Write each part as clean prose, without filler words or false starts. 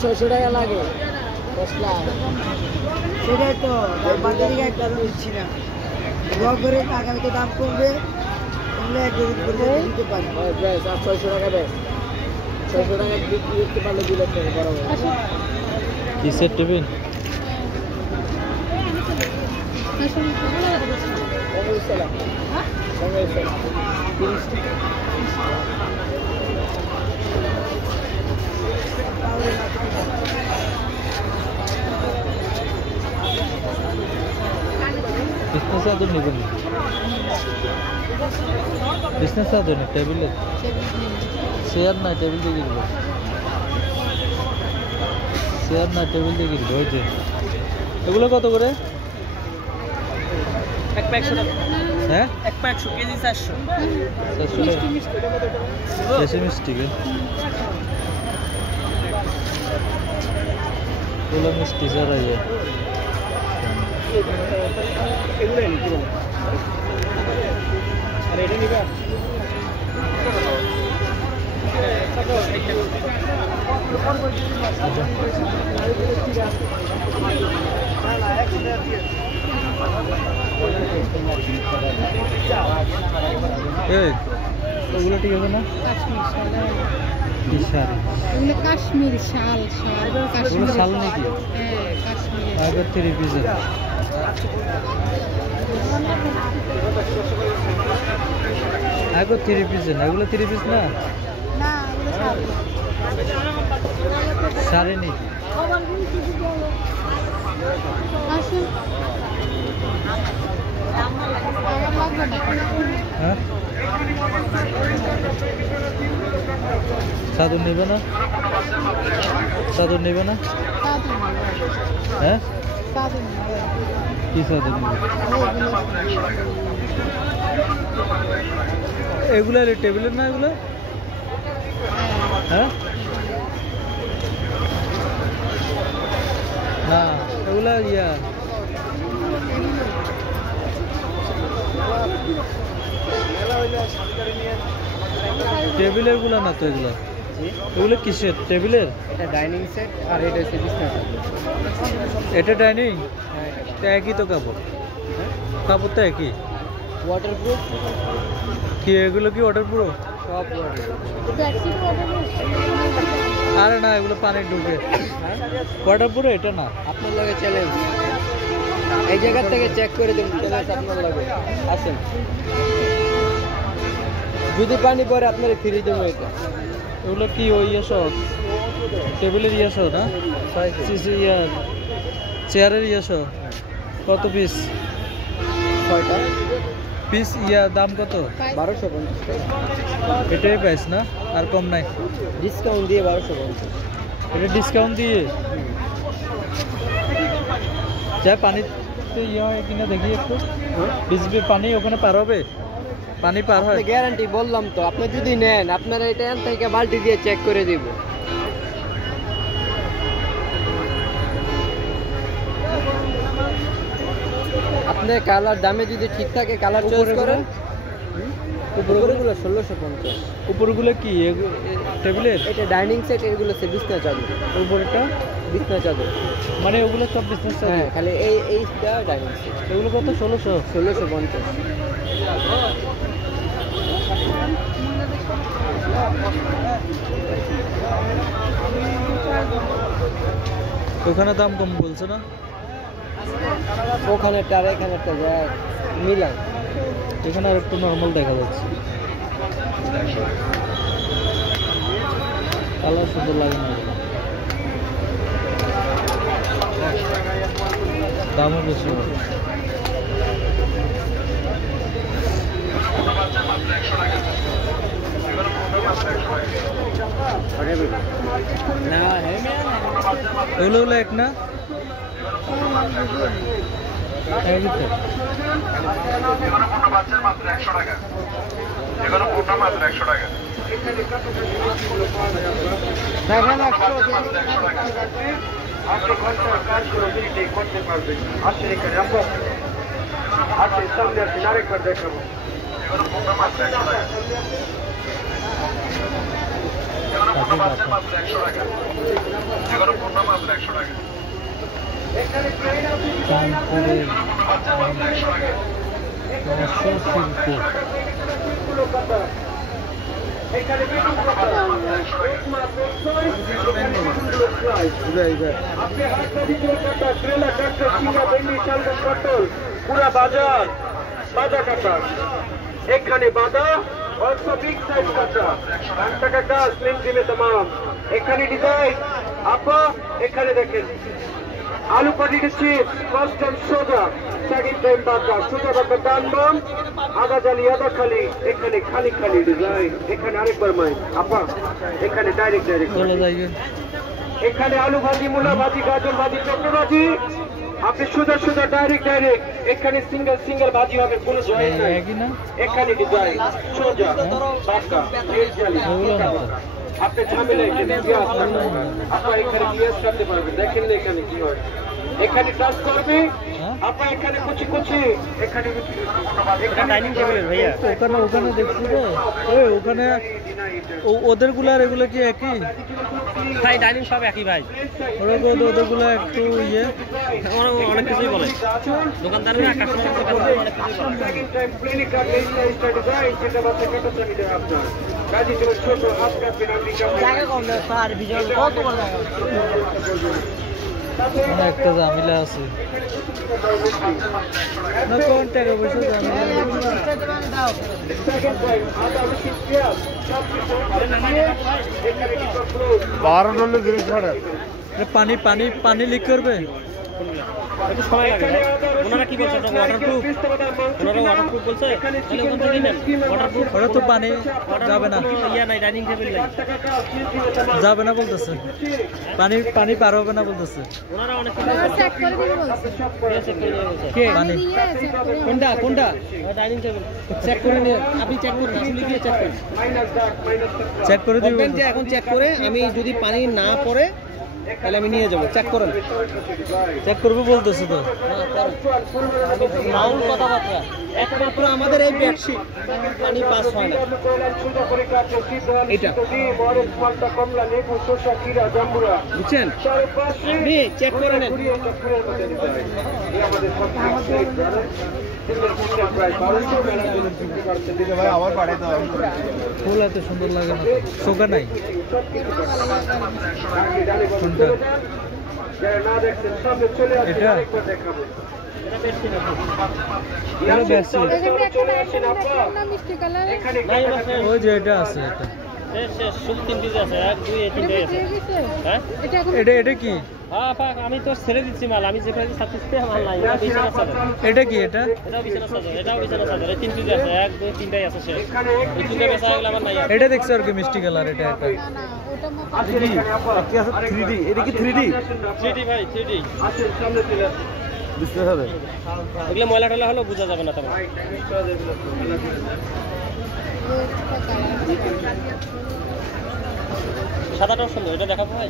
ছয়শো টাকা লাগে সেটাই তো বাজারে একটা দিচ্ছি না করে আগামীতে দাম কমবে দিতে পারি 600 টাকা বেশ 600 টাকা বিক্রি করতে পারলে 2 লাখ টাকা বরাবর কিসের টিফিন बिजनेस आदर नहीं बनी बिजनेस आदर नहीं टेबल शेयर ना टेबल दे गिरबो शेयर ना टेबल दे गिरबो যে এগুলো কত করে এক প্যাক 100 টাকা হ্যাঁ এক প্যাক 100 কেজি 400 টাকা ऐसे मिस्टी है এগুলো মিষ্টি ছাড়া যায় এগুলো কি বলে আর এটা নিবা ওগুলো ঠিক আছে না কাশ্মীর শাল শাল নাকি আগে 3 পিস আগে 3 পিস না এগুলো 3 পিস না না এগুলো শাড়ি নাকি হ্যাঁ চাদর নেবে না চাদর নেবে না হ্যাঁ কি চাদর নেবে এগুলা টেবিলের না এগুলা হ্যাঁ না এগুলা ইয়া টেবিলের গুলা না তো এগুলা এগুলো কিসের টেবিলের এটা ডাইনিং সেট আর এটা হচ্ছে বিছানা এটা ডাইনিং একই তো কাপড় কাপড় তো একই ওয়াটারপ্রুফ কি এগুলো কি ওয়াটারপ্রুফ সব আরে না এগুলো পানি ঢুকে ওয়াটারপ্রুফ এটা না আপনার লগে চ্যালেঞ্জ এই জায়গা থেকে চেক করে দিন চ্যালেঞ্জ আপনার লগে আসেন যদি পানি পরে আপনার ফ্রি দেবো এটা এগুলো কি ওই ইয়েসো টেবিলের ইয়েসো না সিসি ইয়ার চেয়ারের ইয়েসো কত পিস 6টা পিস ইয়া দাম কত 1250 টাকা এটাই প্রাইস না আর কম নাই ডিসকাউন্ট দিয়ে 1250 এটা ডিসকাউন্ট দিয়ে যা পানিতে ইয়ে হয় কিনা দেখি একটু ভিজবে পানি ওখানে পার হবে পানি পার হয় গ্যারান্টি বললাম তো আপনি যদি নেন আপনারা এটা এখান থেকে বালতি দিয়ে চেক করে দিব আপনি কালার দামে যদি ঠিক থাকে কালার চয়েস করেন উপরগুলো 1650 উপরগুলো কি টেবিলের এটা ডাইনিং সেট এগুলো হচ্ছে বিছনা চাদর উপরেটা বিছনা চাদর মানে ওগুলো সব বিজনেস হ্যাঁ খালি এইটা ডাইনিং সেট এগুলো কত 1650 ওখানে দাম কম বলছে না ওখানে টার এখানে একটা মিলাই এখানে আর একটু নর্মাল দেখা যাচ্ছে কালার সুন্দর লাগে না দামও বেশি ওগুলো এক না? একই তো। দেখেন আপনি ঘন্টার কাজ করে মিনিটে করতে পারবেন। আসেন এখানে আমরা আসেন সামনে আসেন আরেকবার দেখাবো। কানপুরের পুরা বাজার বাজার কাটা এখানে বাধা অল্প বিগ সাইজ কাটা 1 টাকা কাজ স্লিম দিলে तमाम এখানে ডিজাইন আপা এখানে দেখেন আলু পাটির চিপস ফার্স্ট টাইম সোজা সেকেন্ড টাইম বাঁকা সোজা বাঁকা ডান বাম আদা জালি আদা খালি এখানে খালি খালি ডিজাইন এখানে আরেকবার মাই আপা এখানে ডাইরেক্ট চলে যাইবেন। এখানে আলু ভাজি মূলা ভাজি গাজর ভাজি টমেটো ভাজি আপনি সোজা সোজা ডাইরেক্ট এখানে সিঙ্গেল সিঙ্গেল ভাজি হবে কোনো জয়েন্ট নাই একই না? এখানে ডিজাইন সোজা বাঁকা এই জালি আপনি ঝামেলা এখানে আপনি এখানে পিএস করতে পারবেন দেখেন না এখানে কি হয় এখানে টাচ করবে আপনি এখানে কুচি কুচি এখানে ডাইনিং টেবিলের ভাইয়া ওখানে দেখছি তো ওখানে ওদের গুলা আর এগুলো কি একই ভাই? ডাইনিং সব একই ভাই, ওদের গুলা একটু ইয়ে অনেক কিছুই বলে দোকানদাররা অনেক কিছুই একটা ঝামেলা আছে না, কোন টাকা পয়সা পানি পানি পানি লিক করবে। একটু সময় লাগে। ওনারা কি বলছে? ওয়াটারপ্রুফ, ওনারা ওয়াটারপ্রুফ বলছে, তাহলে ওখান থেকে নেন। ওয়াটারপ্রুফ ওরা তো পানি যাবে না, ইয়া নাই, ডাইনিং টেবিল নাই, যাবে না বলতেছে, পানি পানি পার হবে না বলতেছে। ওনারা অনেক চেক করে দিবে বলছে। কে পানি কোনটা কোনটা ডাইনিং টেবিল চেক করে নিয়ে আপনি চেক করুন, চুলি দিয়ে চেক করুন, চেক করে দিবেন। বলবেন যে এখন চেক করে আমি যদি পানি না পড়ে তাহলে আমি নিয়ে যাবো, চেক করেন। চেক করবে বলতেছে তো, মাউল কথাবার্তা, একমাত্র আমাদের এই বেডশিট পানি পাস হয় না। এটা বুঝছেন, আপনি চেক করে নেন। ফুল এত সুন্দর লাগে না, চোখা নাই কোনটা? এটা ওই যে এটা আছে, এটা শুধু 3 পিস আছে, 1 2 এই 3 আছে। হ্যাঁ এটা এটা কি? হ্যাঁ পাক, আমি তো ছেড়ে দিচ্ছি মাল, আমি যেখানে সাথে মাল নাই। এটা বিছানা চাদর, এটা কি? এটা এটাও বিছানা চাদর, এটাও বিছানা চাদর, এই 3 পিস আছে, 1 2 3টাই আছে শেষ। এই 3টা বেচা গেল আমার নাই। এটা দেখছো আর কি মিষ্টি কালার, এটা এটা কি আছে? 3D, এটা কি 3D? 3D ভাই, 3D বুঝতে হবে, এগুলো ময়লা টলা হলো বোঝা যাবে না তেমন। সাদাটাও সুন্দর, এটা দেখাবো ভাই।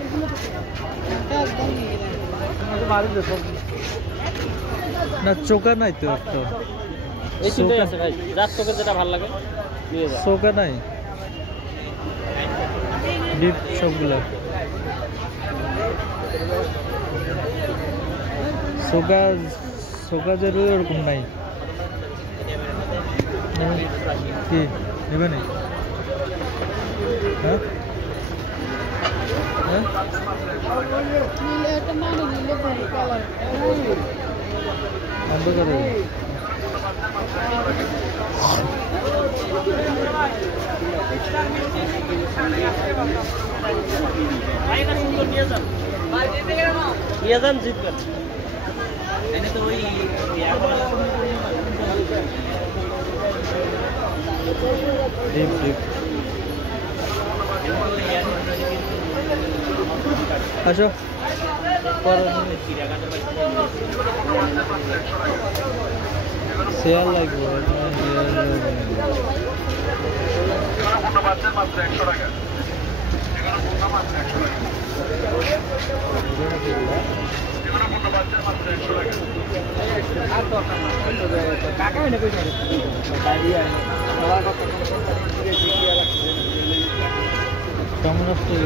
না চোখা নাই তো, একটা এই 3টাই আছে ভাই, যার চোখে যেটা ভালো লাগে নিয়ে যা। চোখা নাই, ডিপ সবগুলা চোখা, চোখা যে ওরকম নাই। কি নেবে না? হ্যাঁ হ্যাঁ বন্ধ করে নিয়ে যান, জিতবেন। ডিপ ডিপ আসো। শেয়ার লাগবে কেমন আসছে